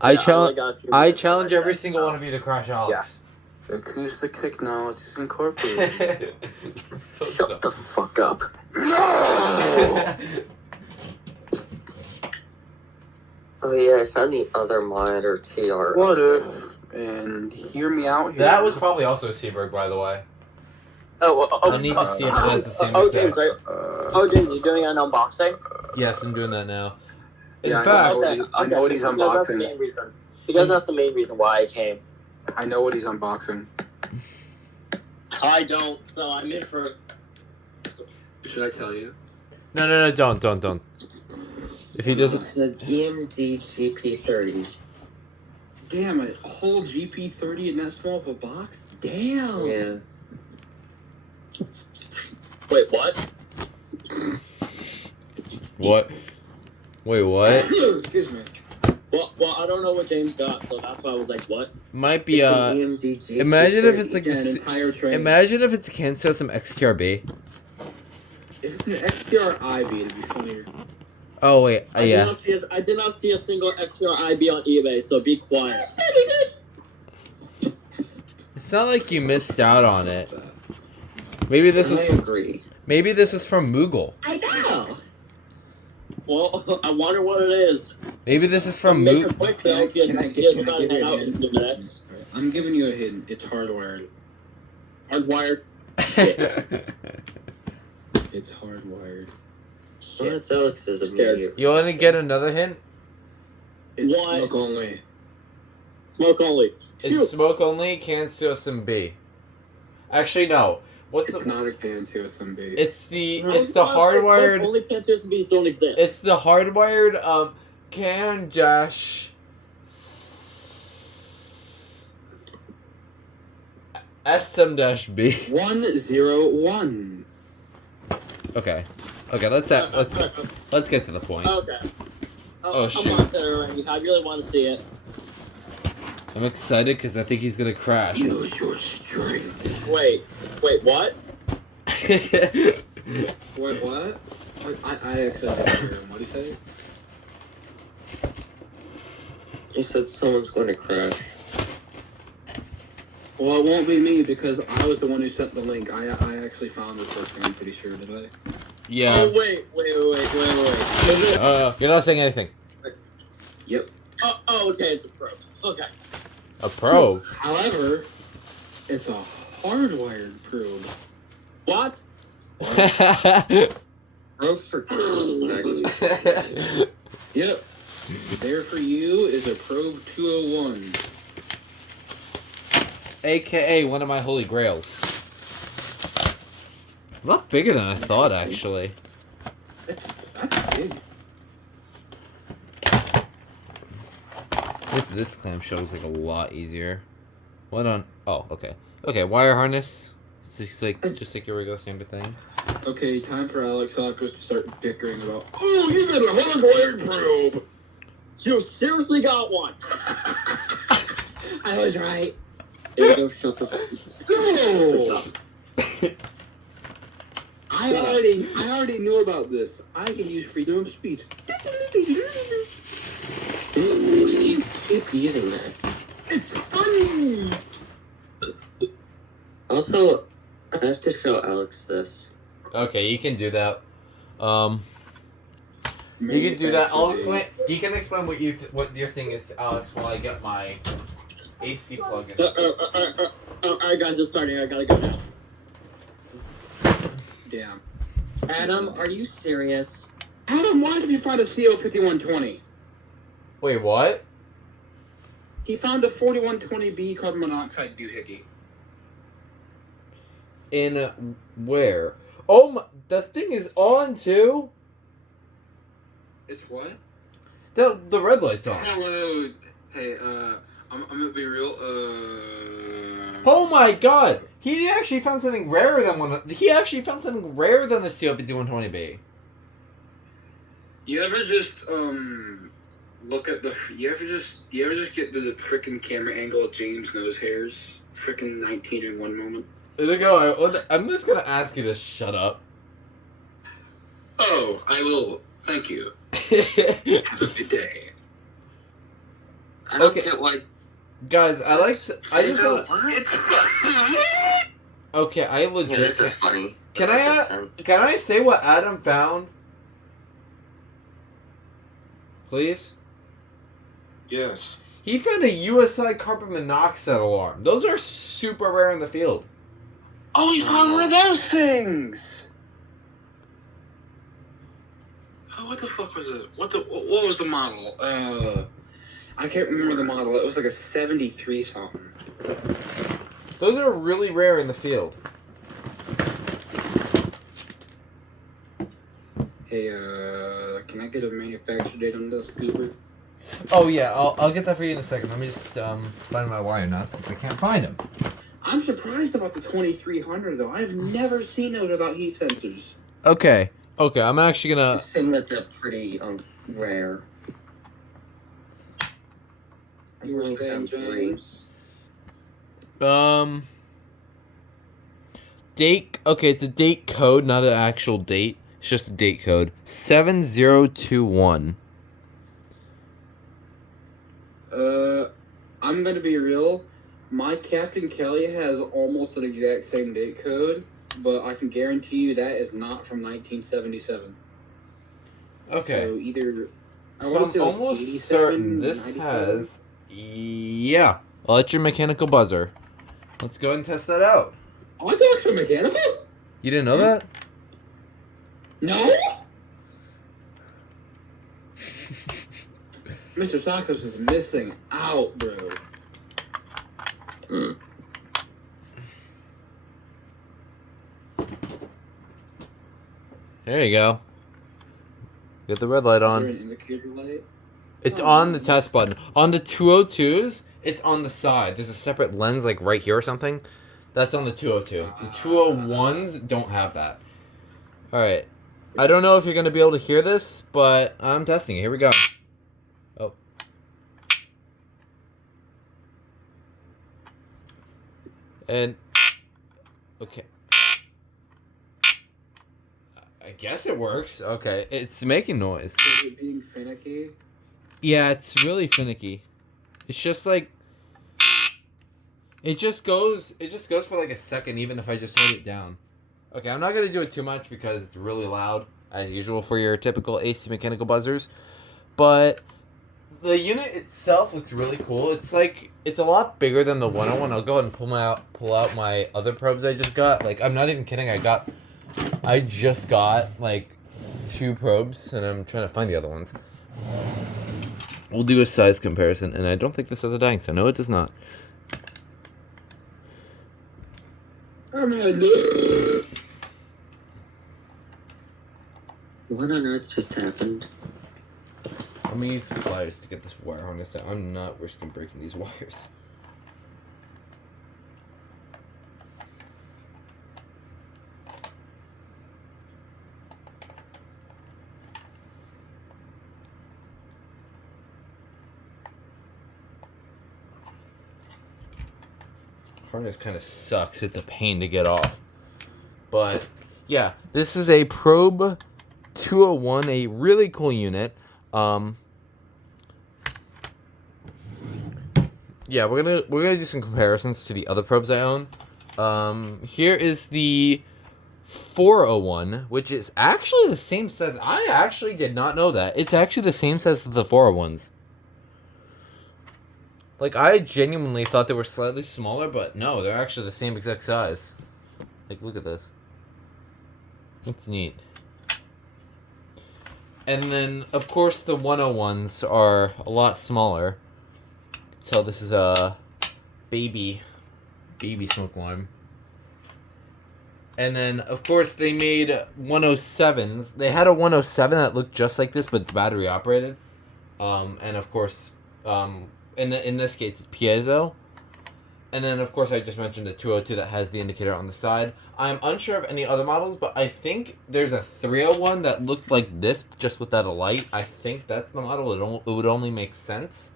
I Yeah, challenge. got a few I minutes, challenge as I every said. single one of you to crash Alex. Acoustic technology is incorporated. Shut the fuck up. No! Oh yeah, I found the other monitor TR. What if, and hear me out here. That was probably also Seaberg, by the way. I need to see if it has the same James, effect. James, you doing an unboxing? Yes, I'm doing that now. In Yeah, fact, I know what he's unboxing. Because that's the main reason why I came. I know what he's unboxing. I don't, so I'm in for... Should I tell you? no, don't. If he doesn't... It's an EMD GP30. Damn, a whole GP30 in that small of a box? Damn! Yeah. Wait, what? What? Wait, what? Excuse me. Well, I don't know what James got, so that's why I was like, what? Might be It's an EMD GP30. Imagine if it's like Yeah, an entire train. Imagine if it's akin to some XTRB. If it's an XTR IB, it'd be funnier. Oh wait, I yeah. did not see a single XTR IB on eBay, so be quiet. It's not like you missed out on it. Maybe this I is. agree. Maybe this is from Moogle. I know. Well, I wonder what it is. Maybe this is from Make it Moogle. quick, Can I though. give you a Out hint? in minutes. I'm giving you a hint. It's hardwired. Hardwired. It's hardwired. Well, that's Alex's immediate. You want to get another hint? It's What? smoke only. Smoke only. It's smoke only. Can't steal some B. Actually, no. What's It's the? not a CSMB. It's the Smoke hardwired. only cancers and bees don't exist. It's the hardwired can dash SM-B. 101. Okay, let's get to the point. Okay. Oh, shoot. I'm on center ring. I really want to see it. I'm excited because I think he's gonna crash. Use your strength. Wait, what? Wait, what? I actually didn't hear him. What did he say? He said someone's going to crash. Well, it won't be me because I was the one who sent the link. I actually found this listing, I'm pretty sure, did I? Yeah. Oh, wait. Is it? You're not saying anything. Yep. Oh, okay, it's a pro. Okay. A probe. However, it's a hardwired probe. What? Bro for actually. Yep. There for you is a probe 201. AKA one of my holy grails. A lot bigger than I thought, actually. That's big. This clamshell is like a lot easier. What on? Oh, okay. Okay, wire harness. It's like just like your regular standard thing. Okay, time for Alex Alcos to start bickering about. Oh, you got a hardwired probe. You seriously got one? I was right. Here we go, shut the fuck. No. I already knew about this. I can use freedom of speech. You keep using that. It's funny. Also, I have to show Alex this. Okay, you can do that. You can do that. I'll explain. You can explain what your thing is to Alex while I get my AC plug in. Alright, guys, it's starting. I gotta go now. Damn. Adam, are you serious? Adam, why did you find a CO5120? Wait, what? He found a 4120B carbon monoxide doohickey. In where? Oh my! The thing is on too. It's what? The red light's on. Hello. Hey, I'm gonna be real. Oh my god! He actually found something rarer than one. He actually found something rarer than the CO5120B. You ever just look at the? You ever just get the freaking camera angle of James Nose hairs? Freaking 19 in one moment. There you go. I'm just gonna ask you to shut up. Oh, I will. Thank you. Have a good day. I don't Okay. get why. Guys, I just Potato, want. what? It's funny. Okay, I Yeah, legit. this is funny. Can Like I this sound. can I say what Adam found? Please. Yes. He found a USI carbon monoxide alarm. Those are super rare in the field. Oh, you found one of those things! Oh, what the fuck was it? What was the model? I can't remember the model. It was like a 73 something. Those are really rare in the field. Hey, can I get a manufacture date on this, Goober? Oh yeah, I'll get that for you in a second. Let me just find my wire nuts because I can't find them. I'm surprised about the 2300 though. I've never seen those without heat sensors. Okay, I'm actually I gonna. assume that they're pretty rare. You were only saying, found three. James? Date. Okay, it's a date code, not an actual date. It's just a date code. 7021. I'm gonna be real. My Captain Kelly has almost an exact same date code, but I can guarantee you that is not from 1977. Okay. So either I So want I'm to say like almost 87, certain this 97. has. Yeah. Electromechanical buzzer. Let's go ahead and test that out. Oh, it's electromechanical? You didn't know that? No? Mr. Tacos is missing out, bro. Mm. There you go. Get the red light Is on. there an indicator light? It's on the test button. On the 202s, it's on the side. There's a separate lens, like right here or something. That's on the 202. The 201s don't have that. Alright. I don't know if you're going to be able to hear this, but I'm testing it. Here we go. Oh. And. Okay. I guess it works. Okay. It's making noise. Is it being finicky? Yeah, it's really finicky. It's just like it just goes for like a second even if I just hold it down. Okay, I'm not gonna do it too much because it's really loud, as usual for your typical AC mechanical buzzers. But the unit itself looks really cool. It's like it's a lot bigger than the 101. I'll go ahead and pull out my other probes I just got. Like I'm not even kidding, I just got like 2 probes and I'm trying to find the other ones. We'll do a size comparison, and I don't think this has a dying sound. No, it does not. What on earth just happened? Let me use pliers to get this wire harness down. I'm not risking breaking these wires. Harness kind of sucks. It's a pain to get off. But yeah, this is a Probe 201, a really cool unit. Yeah, we're gonna do some comparisons to the other probes I own. Here is the 401, which is actually the same size. I actually did not know that. It's actually the same size as the 401s. Like, I genuinely thought they were slightly smaller, but no, they're actually the same exact size. Like, look at this. It's neat. And then, of course, the 101s are a lot smaller. So this is a baby smoke alarm. And then, of course, they made 107s. They had a 107 that looked just like this, but it's battery operated. And of course, in this case, it's piezo. And then, of course, I just mentioned the 202 that has the indicator on the side. I'm unsure of any other models, but I think there's a 301 that looked like this, just without a light. I think that's the model. It would only make sense.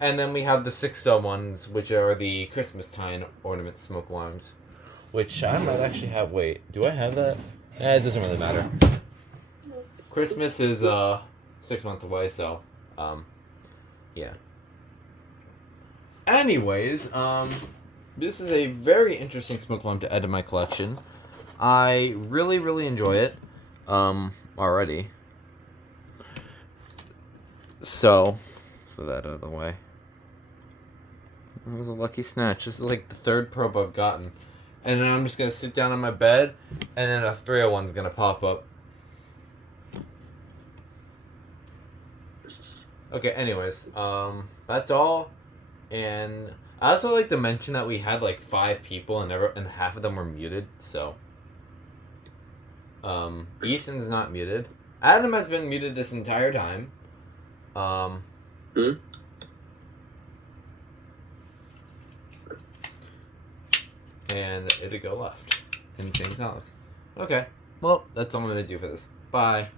And then we have the 601s, which are the Christmas time ornament smoke alarms. Which I might actually have. Wait, do I have that? It doesn't really matter. Christmas is 6 months away, so, yeah. Anyways, this is a very interesting smoke alarm to add to my collection. I really, really enjoy it, already. So, put that out of the way. It was a lucky snatch. This is like the third probe I've gotten. And then I'm just going to sit down on my bed, and then a 301's going to pop up. Okay, anyways, that's all. And I also like to mention that we had like 5 people, and half of them were muted, so... Ethan's not muted. Adam has been muted this entire time. And it'll go left. Insane Alex. Okay. Well, that's all I'm going to do for this. Bye.